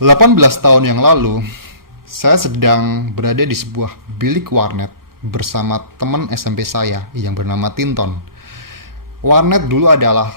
18 tahun yang lalu, saya sedang berada di sebuah bilik warnet bersama teman SMP saya yang bernama Tinton. Warnet dulu adalah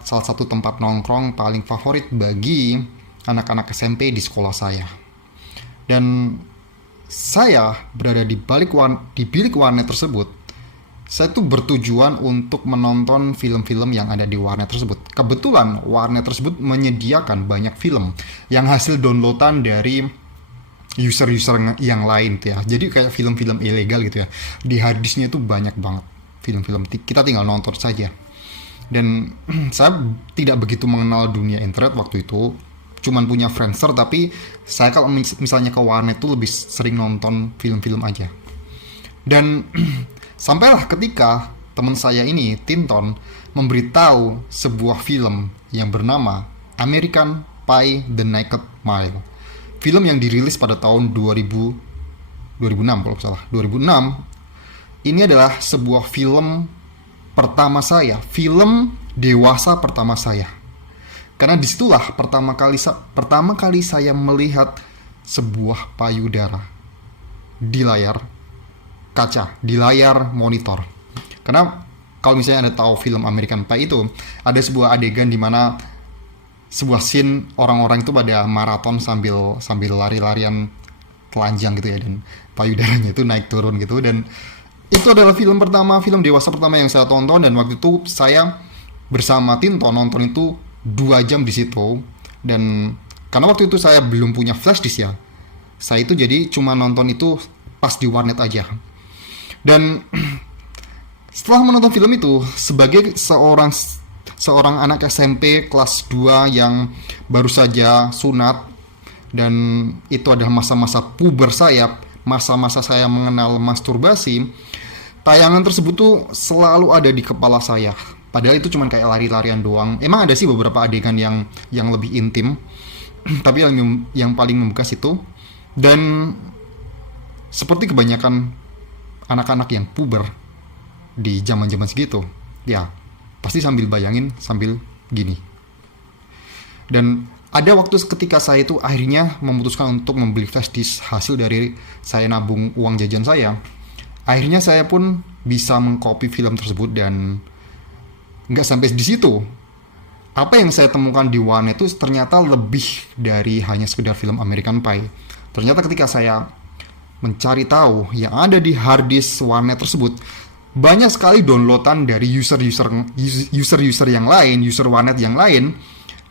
salah satu tempat nongkrong paling favorit bagi anak-anak SMP di sekolah saya. Dan saya berada di bilik warnet tersebut. Saya tuh bertujuan untuk menonton film-film yang ada di warnet tersebut. Kebetulan warnet tersebut menyediakan banyak film yang hasil downloadan dari user-user yang lain tuh ya. Jadi kayak film-film ilegal gitu ya. Di harddisknya itu banyak banget film-film. Kita tinggal nonton saja. Dan saya tidak begitu mengenal dunia internet waktu itu. Cuman punya Friendster, tapi saya kalau misalnya ke warnet tuh lebih sering nonton film-film aja. Dan sampailah ketika teman saya ini, Tinton, memberitahu sebuah film yang bernama American Pie The Naked Mile. Film yang dirilis pada tahun 2006 kalau salah. 2006. Ini adalah sebuah film pertama saya, film dewasa pertama saya. Karena disitulah pertama kali saya melihat sebuah payudara di layar kaca, di layar monitor. Karena kalau misalnya Anda tahu film American Pie itu, ada sebuah adegan di mana sebuah scene orang-orang itu pada maraton sambil lari-larian telanjang gitu ya, dan payudaranya itu naik turun gitu. Dan itu adalah film dewasa pertama yang saya tonton, dan waktu itu saya bersama Tinton nonton itu 2 jam di situ. Dan karena waktu itu saya belum punya flash disk ya, saya itu jadi cuma nonton itu pas di warnet aja. Dan setelah menonton film itu, sebagai seorang anak SMP kelas 2 yang baru saja sunat, dan itu adalah masa-masa puber saya, masa-masa saya mengenal masturbasi, tayangan tersebut tuh selalu ada di kepala saya. Padahal itu cuma kayak lari-larian doang. Emang ada sih beberapa adegan yang lebih intim, tapi yang paling membekas itu. Dan seperti kebanyakan anak-anak yang puber di zaman-zaman segitu, ya pasti sambil bayangin sambil gini. Dan ada waktu ketika saya itu akhirnya memutuskan untuk membeli flash disk hasil dari saya nabung uang jajan saya. Akhirnya saya pun bisa mengcopy film tersebut, dan nggak sampai di situ. Apa yang saya temukan di warnet itu ternyata lebih dari hanya sekedar film American Pie. Ternyata ketika saya mencari tahu yang ada di harddisk warnet tersebut, banyak sekali downloadan dari user yang lain, user warnet yang lain.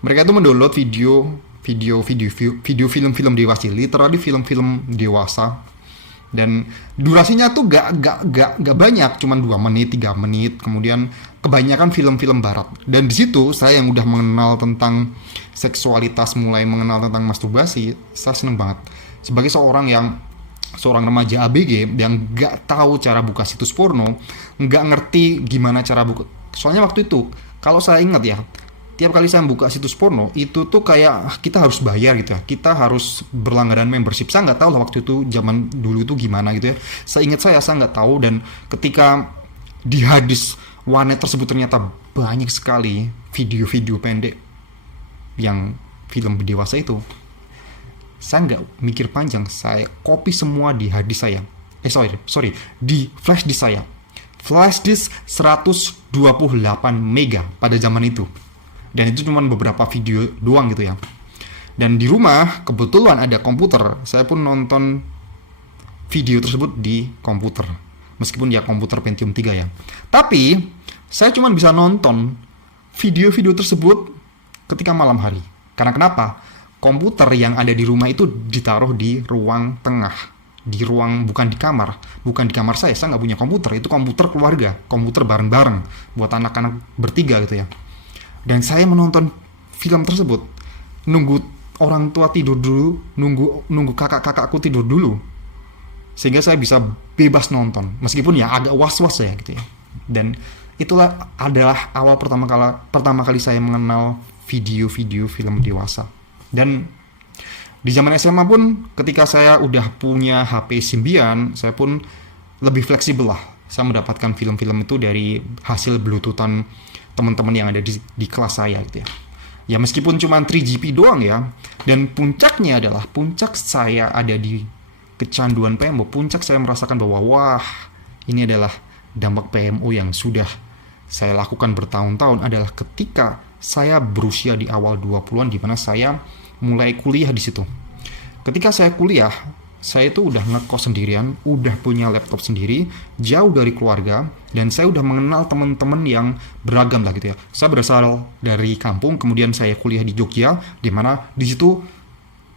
Mereka itu mendownload video film-film dewasa, literally film-film dewasa. Dan durasinya tuh gak banyak, cuman 2 menit, 3 menit. Kemudian kebanyakan film-film barat. Dan di situ saya yang udah mengenal tentang seksualitas, mulai mengenal tentang masturbasi, saya seneng banget. Sebagai seorang remaja ABG yang gak tahu cara buka situs porno, gak ngerti gimana cara buka. Soalnya waktu itu, kalau saya ingat ya, tiap kali saya buka situs porno, itu tuh kayak kita harus bayar gitu ya. Kita harus berlangganan membership. Saya nggak tahu lah waktu itu, zaman dulu itu gimana gitu ya. Seingat saya nggak tahu. Dan ketika di hadis warnet tersebut ternyata banyak sekali video-video pendek yang film dewasa itu, saya nggak mikir panjang, saya copy semua di hard disk saya. Di flash disk saya. Flash disk 128 mega pada zaman itu. Dan itu cuma beberapa video doang gitu ya. Dan di rumah kebetulan ada komputer, saya pun nonton video tersebut di komputer. Meskipun ya komputer Pentium 3 ya. Tapi saya cuma bisa nonton video-video tersebut ketika malam hari. Karena kenapa? Komputer yang ada di rumah itu ditaruh di ruang tengah, bukan di kamar saya nggak punya komputer, itu komputer keluarga, komputer bareng-bareng buat anak-anak bertiga gitu ya. Dan saya menonton film tersebut, nunggu orang tua tidur dulu, nunggu kakak-kakakku tidur dulu, sehingga saya bisa bebas nonton, meskipun ya agak was-was ya gitu ya. Dan itulah adalah awal pertama kali saya mengenal video-video film dewasa. Dan di zaman SMA pun, ketika saya udah punya HP Symbian, saya pun lebih fleksibel lah. Saya mendapatkan film-film itu dari hasil bluetoothan teman-teman yang ada di kelas saya gitu ya. Ya meskipun cuma 3GP doang ya, Dan puncaknya adalah, puncak saya ada di kecanduan PMO, puncak saya merasakan bahwa wah, ini adalah dampak PMO yang sudah saya lakukan bertahun-tahun, adalah ketika saya berusia di awal 20-an, di mana saya mulai kuliah di situ. Ketika saya kuliah, saya itu udah ngekos sendirian, udah punya laptop sendiri, jauh dari keluarga, dan saya udah mengenal teman-teman yang beragam lah gitu ya. Saya berasal dari kampung, kemudian saya kuliah di Jogja, di mana di situ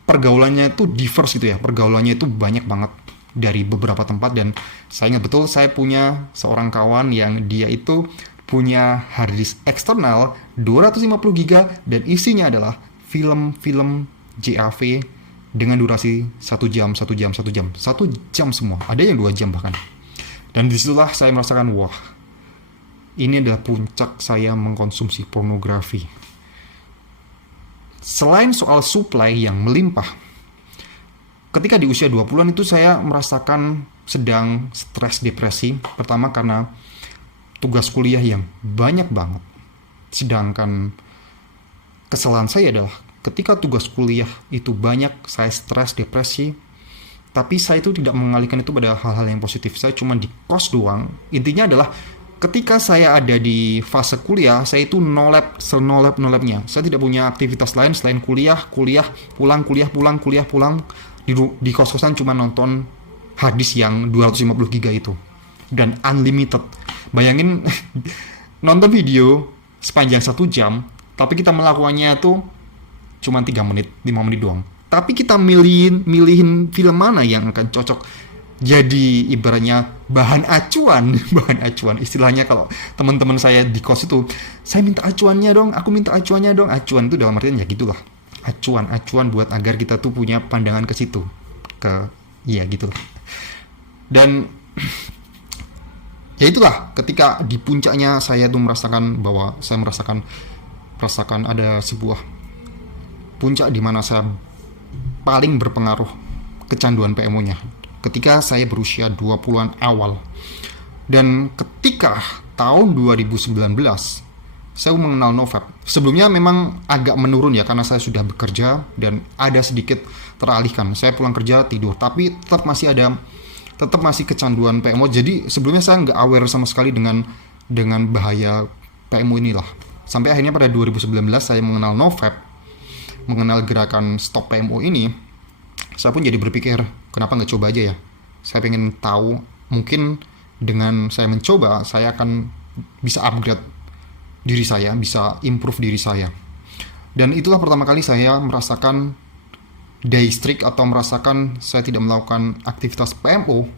pergaulannya itu diverse gitu ya, pergaulannya itu banyak banget dari beberapa tempat. Dan saya ingat betul, saya punya seorang kawan yang dia itu punya harddisk eksternal 250 GB dan isinya adalah film-film JAV dengan durasi 1 jam semua, ada yang 2 jam bahkan. Dan disitulah saya merasakan wah, ini adalah puncak saya mengkonsumsi pornografi. Selain soal supply yang melimpah, ketika di usia 20-an itu saya merasakan sedang stres depresi. Pertama karena tugas kuliah yang banyak banget, sedangkan kesalahan saya adalah ketika tugas kuliah itu banyak, saya stres, depresi, tapi saya itu tidak mengalihkan itu pada hal-hal yang positif. Saya cuma di kos doang. Intinya adalah ketika saya ada di fase kuliah, saya itu no-lab, senolab-nolabnya. Saya tidak punya aktivitas lain selain kuliah, pulang, kuliah, pulang. Di kos-kosan cuma nonton hadis yang 250 GB itu. Dan unlimited. Bayangin nonton video sepanjang 1 jam, tapi kita melakukannya itu cuma 3 menit, 5 menit doang. Tapi kita milihin film mana yang akan cocok jadi ibaratnya bahan acuan. Bahan acuan istilahnya kalau teman-teman saya di kos itu, saya minta acuannya dong, aku minta acuannya dong. Acuan itu dalam artian ya gitulah, acuan buat agar kita tuh punya pandangan ke situ, ke ya gitulah. Dan ya itulah, ketika di puncaknya saya tuh merasakan bahwa saya merasakan ada sebuah puncak di mana saya paling berpengaruh kecanduan PMO-nya ketika saya berusia 20-an awal. Dan ketika tahun 2019 saya mengenal NoFap. Sebelumnya memang agak menurun ya, karena saya sudah bekerja dan ada sedikit teralihkan. Saya pulang kerja tidur, tapi tetap masih kecanduan PMO. Jadi sebelumnya saya nggak aware sama sekali dengan bahaya PMO inilah. Sampai akhirnya pada 2019 saya mengenal NoFap, mengenal gerakan stop PMO ini. Saya pun jadi berpikir, kenapa nggak coba aja ya? Saya pengen tahu, mungkin dengan saya mencoba, saya akan bisa upgrade diri saya, bisa improve diri saya. Dan itulah pertama kali saya merasakan day strict, atau merasakan saya tidak melakukan aktivitas PMO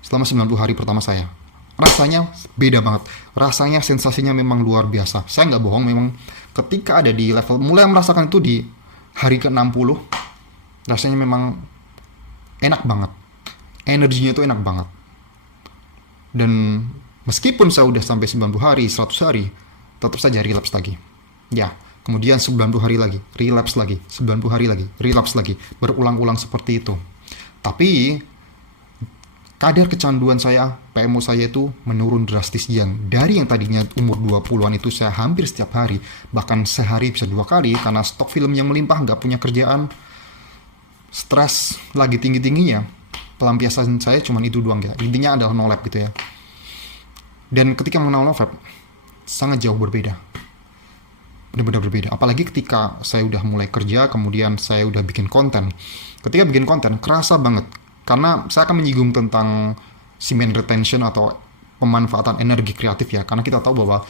selama 90 hari pertama saya. Rasanya beda banget. Rasanya, sensasinya memang luar biasa. Saya nggak bohong, memang ketika ada di level, mulai merasakan itu di hari ke-60, rasanya memang enak banget. Energinya itu enak banget. Dan meskipun saya udah sampai 90 hari, 100 hari, tetap saja relapse lagi. Ya, kemudian 90 hari lagi, relapse lagi, 90 hari lagi, relapse lagi. Berulang-ulang seperti itu. Tapi kadar kecanduan saya, PMO saya itu menurun drastis, yang dari yang tadinya umur 20-an itu saya hampir setiap hari, bahkan sehari bisa 2 kali, karena stok film yang melimpah, nggak punya kerjaan, stres lagi tinggi-tingginya, pelampiasan saya cuma itu doang ya. Intinya adalah no lab gitu ya. Dan ketika mengenal NoFap, sangat jauh berbeda. Benar-benar berbeda. Apalagi ketika saya udah mulai kerja, kemudian saya udah bikin konten. Ketika bikin konten, kerasa banget. Karena saya akan menyinggung tentang semen retention atau pemanfaatan energi kreatif ya. Karena kita tahu bahwa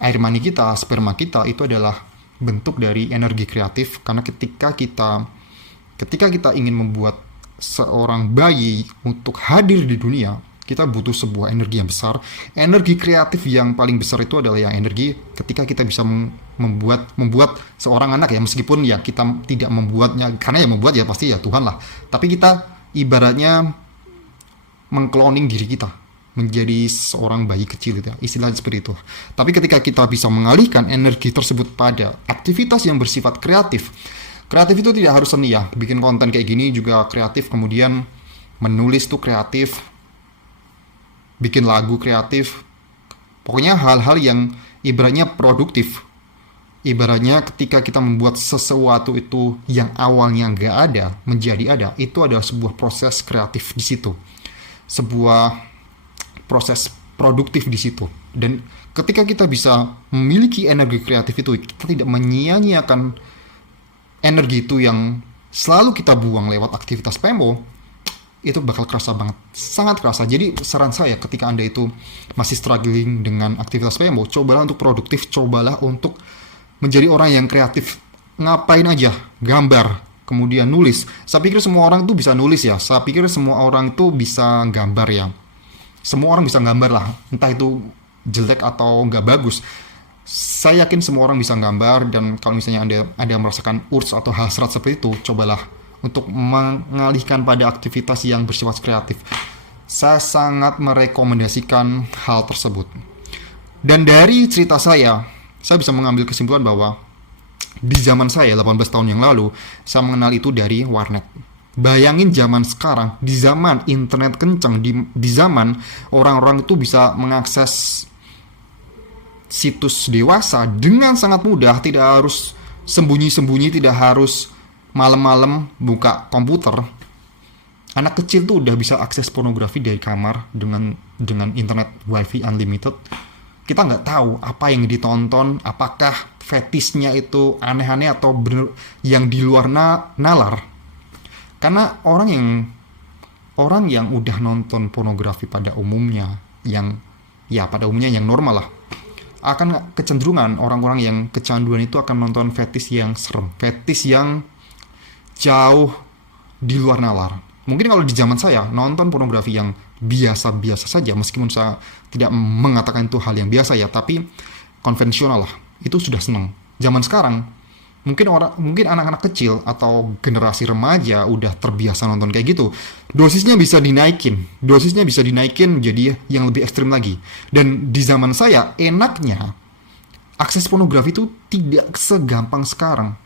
air mani kita, sperma kita itu adalah bentuk dari energi kreatif. Karena ketika kita ingin membuat seorang bayi untuk hadir di dunia, kita butuh sebuah energi yang besar. Energi kreatif yang paling besar itu adalah yang energi ketika kita bisa membuat seorang anak ya, meskipun ya kita tidak membuatnya, karena yang membuat ya pasti ya Tuhan lah. Tapi kita ibaratnya mengkloning diri kita menjadi seorang bayi kecil itu ya, istilahnya seperti itu. Tapi ketika kita bisa mengalihkan energi tersebut pada aktivitas yang bersifat kreatif. Kreatif itu tidak harus seni ya, bikin konten kayak gini juga kreatif, kemudian menulis tuh kreatif, bikin lagu kreatif, pokoknya hal-hal yang ibaratnya produktif Ibaratnya ketika kita membuat sesuatu itu yang awalnya nggak ada menjadi ada, itu adalah sebuah proses kreatif di situ, sebuah proses produktif di situ. Dan ketika kita bisa memiliki energi kreatif itu, kita tidak menyia-nyiakan energi itu yang selalu kita buang lewat aktivitas PMO, itu bakal kerasa banget, sangat kerasa. Jadi saran saya ketika Anda itu masih struggling dengan aktivitas PMO, cobalah untuk produktif, cobalah untuk menjadi orang yang kreatif. Ngapain aja, gambar, kemudian nulis. Saya pikir semua orang itu bisa nulis ya, saya pikir semua orang itu bisa gambar ya. Semua orang bisa gambar lah, entah itu jelek atau nggak bagus. Saya yakin semua orang bisa gambar, dan kalau misalnya Anda merasakan urge atau hasrat seperti itu, cobalah untuk mengalihkan pada aktivitas yang bersifat kreatif. Saya sangat merekomendasikan hal tersebut. Dan dari cerita saya bisa mengambil kesimpulan bahwa di zaman saya 18 tahun yang lalu, saya mengenal itu dari warnet. Bayangin zaman sekarang, di zaman internet kencang, di zaman orang-orang itu bisa mengakses situs dewasa dengan sangat mudah, tidak harus sembunyi-sembunyi, tidak harus malam-malam buka komputer. Anak kecil tuh udah bisa akses pornografi dari kamar dengan internet wifi unlimited. Kita nggak tahu apa yang ditonton, apakah fetisnya itu aneh-aneh atau bener yang di luar nalar. Karena orang yang udah nonton pornografi pada umumnya, yang normal lah, akan kecenderungan orang-orang yang kecanduan itu akan nonton fetis yang serem, fetis yang jauh di luar nalar. Mungkin kalau di zaman saya nonton pornografi yang biasa-biasa saja, meskipun saya tidak mengatakan itu hal yang biasa ya, tapi konvensional lah, itu sudah senang. Zaman sekarang mungkin anak-anak kecil atau generasi remaja udah terbiasa nonton kayak gitu. Dosisnya bisa dinaikin jadi yang lebih ekstrim lagi. Dan di zaman saya, enaknya akses pornografi itu tidak segampang sekarang.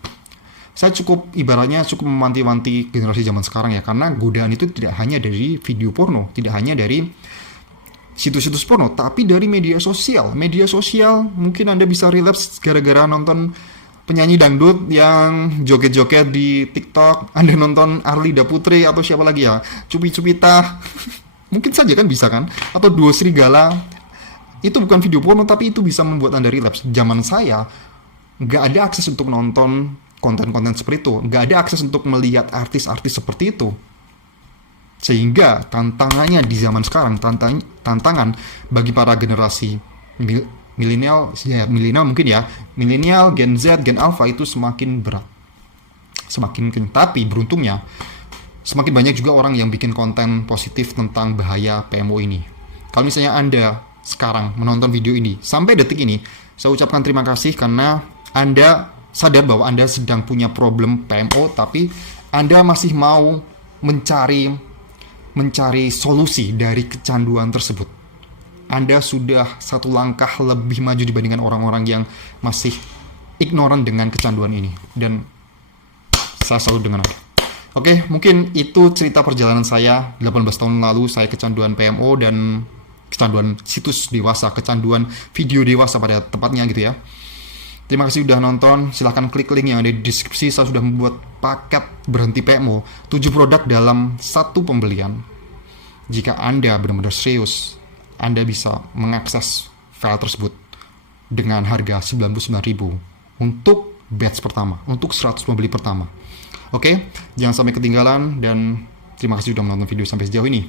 Saya ibaratnya cukup memanti-wanti generasi zaman sekarang ya, karena godaan itu tidak hanya dari video porno, tidak hanya dari situs-situs porno, tapi dari media sosial. Media sosial mungkin Anda bisa relapse gara-gara nonton penyanyi dangdut yang joget-joget di TikTok. Anda nonton Arlida Putri atau siapa lagi ya, Cupi-Cupita. Mungkin saja kan bisa kan, atau Duo Serigala. Itu bukan video porno, tapi itu bisa membuat Anda relapse. Zaman saya nggak ada akses untuk nonton konten-konten seperti itu, nggak ada akses untuk melihat artis-artis seperti itu. Sehingga tantangannya di zaman sekarang, tantangan bagi para generasi milenial mungkin ya, milenial, Gen Z, Gen Alpha itu semakin berat, semakin kencang. Tapi beruntungnya semakin banyak juga orang yang bikin konten positif tentang bahaya PMO ini. Kalau misalnya Anda sekarang menonton video ini sampai detik ini, saya ucapkan terima kasih karena Anda sadar bahwa Anda sedang punya problem PMO, tapi Anda masih mau mencari solusi dari kecanduan tersebut. Anda sudah satu langkah lebih maju dibandingkan orang-orang yang masih ignoran dengan kecanduan ini. Dan saya salut dengan Anda. Oke, mungkin itu cerita perjalanan saya 18 tahun lalu. Saya kecanduan PMO dan kecanduan situs dewasa, kecanduan video dewasa pada tepatnya gitu ya. Terima kasih sudah nonton. Silahkan klik link yang ada di deskripsi. Saya sudah membuat paket berhenti PMO 7 produk dalam satu pembelian. Jika Anda benar-benar serius, Anda bisa mengakses file tersebut dengan harga 99.000 untuk batch pertama, untuk 100 pembeli pertama. Oke, jangan sampai ketinggalan, dan terima kasih sudah menonton video sampai sejauh ini.